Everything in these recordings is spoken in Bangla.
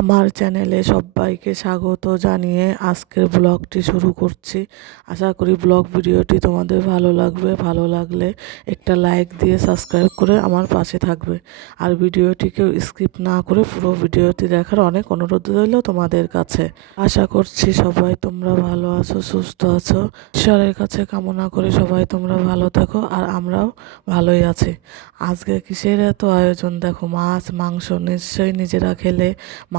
আমার চ্যানেলে সবাইকে স্বাগত জানিয়ে আজকের ব্লগটি শুরু করছি। আশা করি ব্লগ ভিডিওটি তোমাদের ভালো লাগবে। ভালো লাগলে একটা লাইক দিয়ে সাবস্ক্রাইব করে আমার পাশে থাকবে। আর ভিডিওটিকেও স্কিপ না করে পুরো ভিডিওটি দেখার অনেক অনুরোধ রইল তোমাদের কাছে। আশা করছি সবাই তোমরা ভালো আছো, সুস্থ আছো। ঈশ্বরের কাছে কামনা করে সবাই তোমরা ভালো থাকো আর আমরাও ভালোই আছি। আজকে কিসের এত আয়োজন? দেখো মাছ, মাংস নিশ্চয়ই নিজেরা খেলে।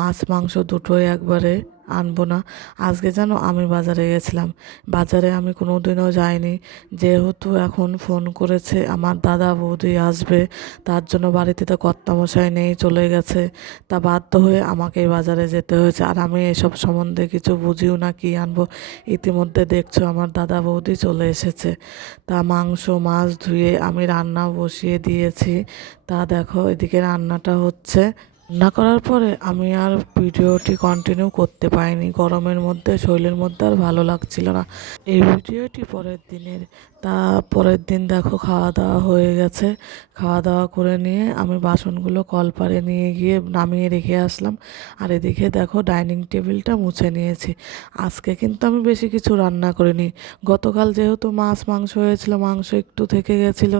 মাছ, মাংস দুটোই একবারে আনব না। আজকে যেন আমি বাজারে গেছিলাম। বাজারে আমি কোনো দিনও যাইনি। যেহেতু এখন ফোন করেছে, আমার দাদা বৌদি আসবে, তার জন্য বাড়িতে তো কর্তামশাই নেই, চলে গেছে। তা বাধ্য হয়ে আমাকে বাজারে যেতে হয়েছে। আর আমি এসব সম্বন্ধে কিছু বুঝিও না, কি আনব। ইতিমধ্যে দেখছ আমার দাদা বৌদি চলে এসেছে। তা মাংস, মাছ ধুয়ে আমি রান্না বসিয়ে দিয়েছি। তা দেখো, এদিকে রান্নাটা হচ্ছে। রান্না করার পরে আমি আর ভিডিওটি কন্টিনিউ করতে পারিনি। গরমের মধ্যে, শরীরের মধ্যে আর ভালো লাগছিল না। এই ভিডিওটি পরের দিনের, তা পরের দিন দেখো খাওয়া দাওয়া হয়ে গেছে। খাওয়া দাওয়া করে নিয়ে আমি বাসনগুলো কলপারে নিয়ে গিয়ে নামিয়ে রেখে আসলাম। আর এদিকে দেখো ডাইনিং টেবিলটা মুছে নিয়েছি। আজকে কিন্তু আমি বেশি কিছু রান্না করিনি। গতকাল যেহেতু মাছ, মাংস হয়েছিল, মাংস একটু থেকে গেছিল,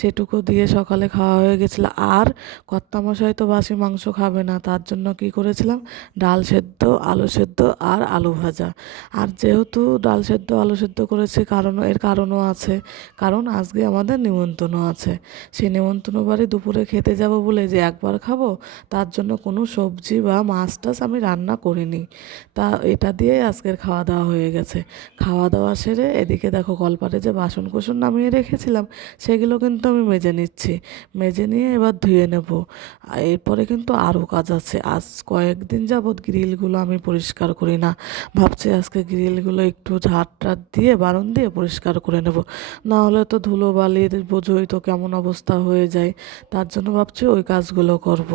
সেটুকু দিয়ে সকালে খাওয়া হয়ে গেছিল। আর কর্তামশাই তো বাসি মাংস খাবে না, তার জন্য কি করেছিলাম? ডাল সেদ্ধ, আলু সেদ্ধ আর আলু ভাজা। আর যেহেতু ডাল সেদ্ধ, আলু সেদ্ধ করেছি, কারণ, এর কারণও আছে। কারণ, আজকে আমাদের নিমন্ত্রণ আছে। সেই নিমন্ত্রণ বাড়ি দুপুরে খেতে যাব বলে যে একবার খাব, তার জন্য কোনো সবজি বা মাছ টাছ আমি রান্না করিনি। তা, এটা দিয়ে আজকের খাওয়া দাওয়া হয়ে গেছে। খাওয়া দাওয়া সেরে এদিকে দেখো কলপারে যে বাসন কোসন নামিয়ে রেখেছিলাম, সেগুলো কিন্তু আমি মেজে নিচ্ছি। মেজে নিয়ে এবার ধুয়ে নেব। এরপরে কিন্তু আরও কাজ আছে। আজ কয়েকদিন যাবৎ গ্রিলগুলো আমি পরিষ্কার করি না। ভাবছি আজকে গ্রিলগুলো একটু ঝাড় টাট দিয়ে, বারণ দিয়ে পরিষ্কার করে নেব। না হলে তো ধুলো বালির বোঝোই তো কেমন অবস্থা হয়ে যায়। তার জন্য ভাবছি ওই কাজগুলো করব।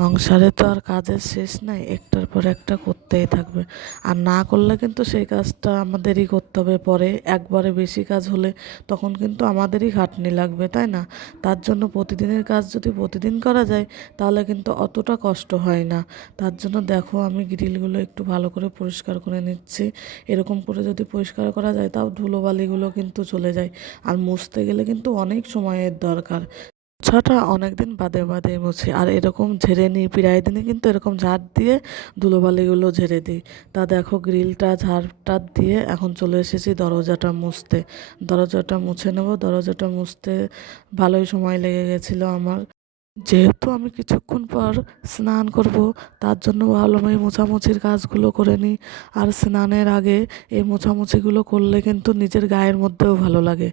সংসারে তো আর কাজের শেষ নাই, একটার পর একটা করতেই থাকবে। আর না করলে কিন্তু সেই কাজটা আমাদেরই করতে হবে। পরে একবারে বেশি কাজ হলে তখন কিন্তু আমাদেরই খাটনি লাগবে, তাই না? তার জন্য প্রতিদিনের কাজ যদি প্রতিদিন করা যায়, তাহলে কিন্তু অতটা কষ্ট হয় না। তার জন্য দেখো আমি গ্রিলগুলো একটু ভালো করে পরিষ্কার করে নিচ্ছি। এরকম করে যদি পরিষ্কার করা যায় তাও ধুলোবালিগুলো কিন্তু চলে যায়। আর মুছতে গেলে কিন্তু অনেক সময়ের দরকার। ছটা অনেক দিন বাদে বাদে মুছি। আর এরকম ঝেড়ে নিই, প্রায় দিনে কিন্তু এরকম ঝাড় দিয়ে ধুলোবালিগুলো ঝেড়ে দিই। তা দেখো গ্রিলটা, ঝাড়টা দিয়ে এখন চলে এসেছি দরজাটা মুছতে। দরজাটা মুছে নেব। দরজাটা মুছতে ভালোই সময় লেগে গেছিল আমার। যেহেতু আমি কিছুক্ষণ পর স্নান করব, তার জন্য ভাবলাম এই মোছামুছির কাজগুলো করে নিই। আর স্নানের আগে এই মোছামুছিগুলো করলে কিন্তু নিজের গায়ের মধ্যেও ভালো লাগে।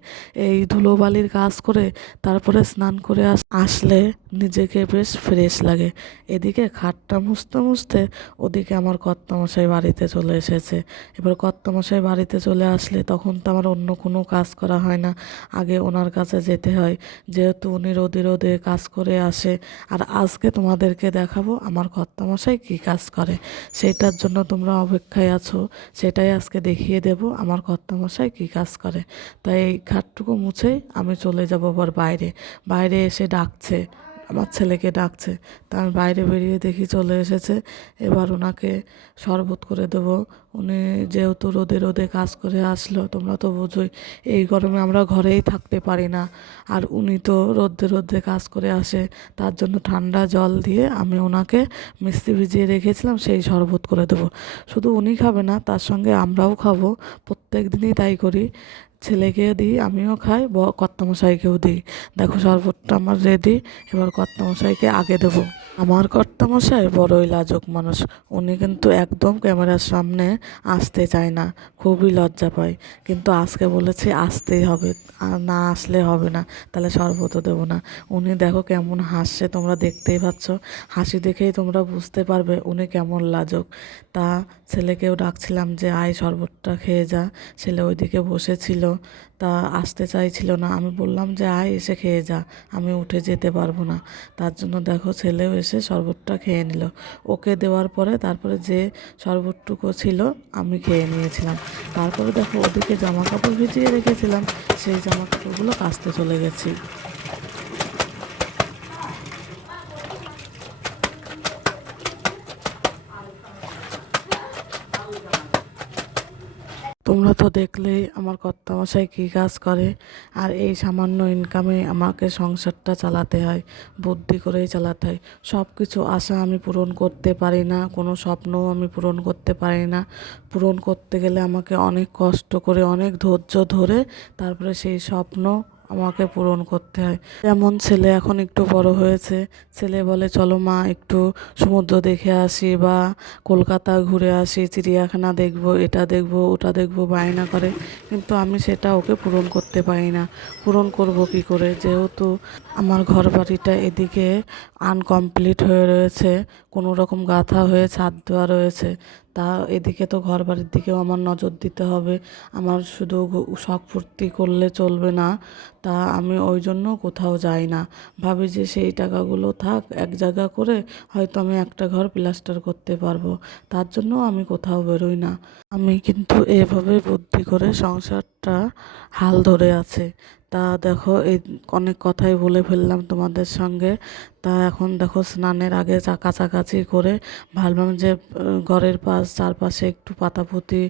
এই ধুলোবালির কাজ করে তারপরে স্নান করে আস, আসলে নিজেকে বেশ ফ্রেশ লাগে। এদিকে খাটটা মুছতে মুছতে ওদিকে আমার কর্তামশাই বাড়িতে চলে এসেছে। এবার কর্তামশাই বাড়িতে চলে আসলে তখন তো আমার অন্য কোনো কাজ করা হয় না। আগে ওনার কাছে যেতে হয়। যেহেতু উনি রোদে রোদে কাজ করে আসে আর আজকে তোমাদেরকে দেখাবো আমার কর্তামশাই কী কাজ করে। সেটার জন্য তোমরা অপেক্ষায় আছো। সেটাই আজকে দেখিয়ে দেব আমার কর্তামশাই কী কাজ করে। তাই এই ঘাটটুকু মুছেই আমি চলে যাব আবার বাইরে। বাইরে এসে ডাকছে আমার ছেলেকে ডাকছে। তা আমি বাইরে বেরিয়ে দেখি চলে এসেছে। এবার ওনাকে শরবত করে দেবো। উনি যেহেতু রোদে রোদে কাজ করে আসলো, তোমরা তো বোঝোই, এই গরমে আমরা ঘরেই থাকতে পারি না। আর উনি তো রোদে রোদে কাজ করে আসে, তার জন্য ঠান্ডা জল দিয়ে আমি ওনাকে মিষ্টি ভিজিয়ে রেখেছিলাম, সেই শরবত করে দেবো। শুধু উনি খাবে না, তার সঙ্গে আমরাও খাব, প্রত্যেক দিনই তাই করি। ছেলেকেও দিই, আমিও খাই, ব, কর্তামশাইকেও দিই। দেখো শরবতটা আমার রেডি এবার কর্তামশাইকে আগে দেবো। আমার কর্তামশাই বড়ই লাজুক মানুষ। উনি কিন্তু একদম ক্যামেরার সামনে আসতে চায় না, খুবই লজ্জা পায়। কিন্তু আজকে বলেছি আসতেই হবে না আসলে হবে না, তাহলে শরবতও দেবো না। উনি দেখো কেমন হাসছে, তোমরা দেখতেই পাচ্ছ। হাসি দেখেই তোমরা বুঝতে পারবে উনি কেমন লাজুক। তা ছেলেকেও ডাকছিলাম যে, আয়, শরবতটা খেয়ে যা। ছেলে ওইদিকে বসেছিল। তা আসতে চাইছিল না। আমি বললাম, যে আয় এসে খেয়ে যা, আমি উঠে যেতে পারব না। তার জন্য দেখো, ছেলেও এসে শরবতটা খেয়ে নিল। ওকে দেওয়ার পরে তারপরে যে শরবতটুকু ছিল, আমি খেয়ে নিয়েছিলাম। তারপরে দেখো, ওদিকে জামা কাপড় ভিজিয়ে রেখেছিলাম, সেই জামা কাপড়গুলো কাচতে চলে গেছি। তোমরা তো দেখলেই আমার কর্তামশাই কী কাজ করে? আর এই সামান্য ইনকামে আমাকে সংসারটা চালাতে হয়, বুদ্ধি করেই চালাতে হয়। সব কিছু আশা আমি পূরণ করতে পারি না, কোনো স্বপ্নও আমি পূরণ করতে পারি না। পূরণ করতে গেলে আমাকে অনেক কষ্ট করে, অনেক ধৈর্য ধরে তারপরে সেই স্বপ্ন আমাকে পূরণ করতে হয়। যেমন ছেলে এখন একটু বড় হয়েছে, ছেলে বলে, চলো মা, একটু সমুদ্র দেখে আসি বা কলকাতা ঘুরে আসি, চিড়িয়াখানা দেখব, এটা দেখব, ওটা দেখব, বায়না করে। কিন্তু আমি সেটা ওকে পূরণ করতে পারি না। পূরণ করব কি করে? যেহেতু আমার ঘর বাড়িটা এদিকে আনকমপ্লিট হয়ে রয়েছে কোনো রকম গাথা হয়ে ছাদ দেওয়া রয়েছে তা এদিকে তো ঘর বাড়ির দিকেও আমার নজর দিতে হবে। আমার শুধু শখ ফুর্তি করলে চলবে না। তা আমি ওই জন্য কোথাও যাই না। ভাবি যে সেই টাকাগুলো থাক, এক জায়গা করে হয়তো আমি একটা ঘর প্লাস্টার করতে পারব। তার জন্য আমি কোথাও বেরোই না। আমি কিন্তু এভাবে বুদ্ধি করে সংসারটা হাল ধরে আছে। তা দেখো, এই অনেক কথাই বলে ফেললাম তোমাদের সঙ্গে। তা এখন দেখো, স্নানের আগে কাছাকাছি করে ভাবলাম যে ঘরের পাশ চারপাশে একটু পাতাপুতি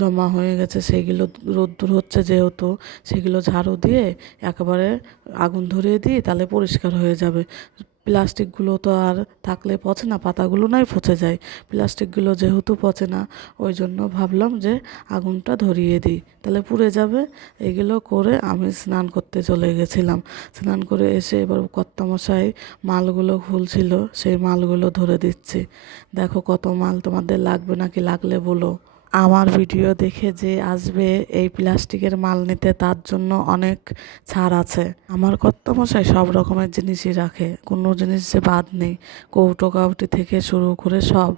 জমা হয়ে গেছে, সেগুলো রোদ্দুর হচ্ছে যেহেতু, সেগুলো ঝাড়ু দিয়ে একেবারে আগুন ধরিয়ে দিই, তাহলে পরিষ্কার হয়ে যাবে। প্লাস্টিকগুলো তো আর থাকলে পচে না, পাতাগুলো নাই পচে যায়। প্লাস্টিকগুলো যেহেতু পচে না, ওই জন্য ভাবলাম যে আগুনটা ধরিয়ে দিই। তাহলে পুড়ে যাবে। এগুলো করে আমি স্নান করতে চলে গেছিলাম। স্নান করে এসে এবার কর্তামশাই মালগুলো খুলছিল, সেই মালগুলো ধরে দিচ্ছি। দেখো কত মাল তোমাদের লাগবে নাকি লাগলে বলো। আমার ভিডিও দেখে যে আসবে এই প্লাস্টিকের মাল নিতে, তার জন্য অনেক ছাড় আছে। আমার কর্তামশাই সব রকমের জিনিসই রাখে। কোনো জিনিস যে বাদ নেই। কৌটো কাউটি থেকে শুরু করে সব।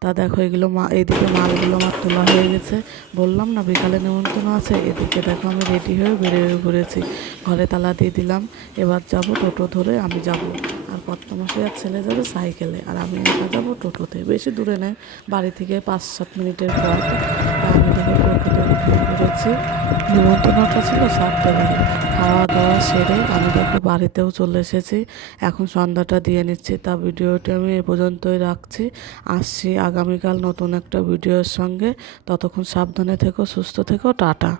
তা দেখো, এগুলো মা, এদিকে মালগুলো আমার তোলা হয়ে গেছে। বললাম, না, বিকালে নেমন্তন্ন আছে। এদিকে দেখো, আমি রেডি হয়ে বেরিয়ে ঘুরেছি। ঘরে তালা দিয়ে দিলাম। এবার যাব টোটো ধরে আমি যাব। আর কর্তামশাই আর ছেলে যাবে সাইকেলে। আর আমি একা যাব টোটোতে। বেশি দূরে নেই বাড়ি থেকে পাঁচ সাত মিনিটের পর আমি দেখো টোটোতে ঘুরেছি নিমন্ত্রণটা ছিল সাতটা বেলা। খাওয়া দাওয়া সেরে আমি দেখো বাড়িতেও চলে এসেছি। এখন সন্ধ্যাটা দিয়ে নিচ্ছি। তা ভিডিওটি আমি এ পর্যন্তই রাখছি। আসছি আগামীকাল নতুন একটা ভিডিওর সঙ্গে। ততক্ষণ সাবধানে থেকো, সুস্থ থেকো, টাটা।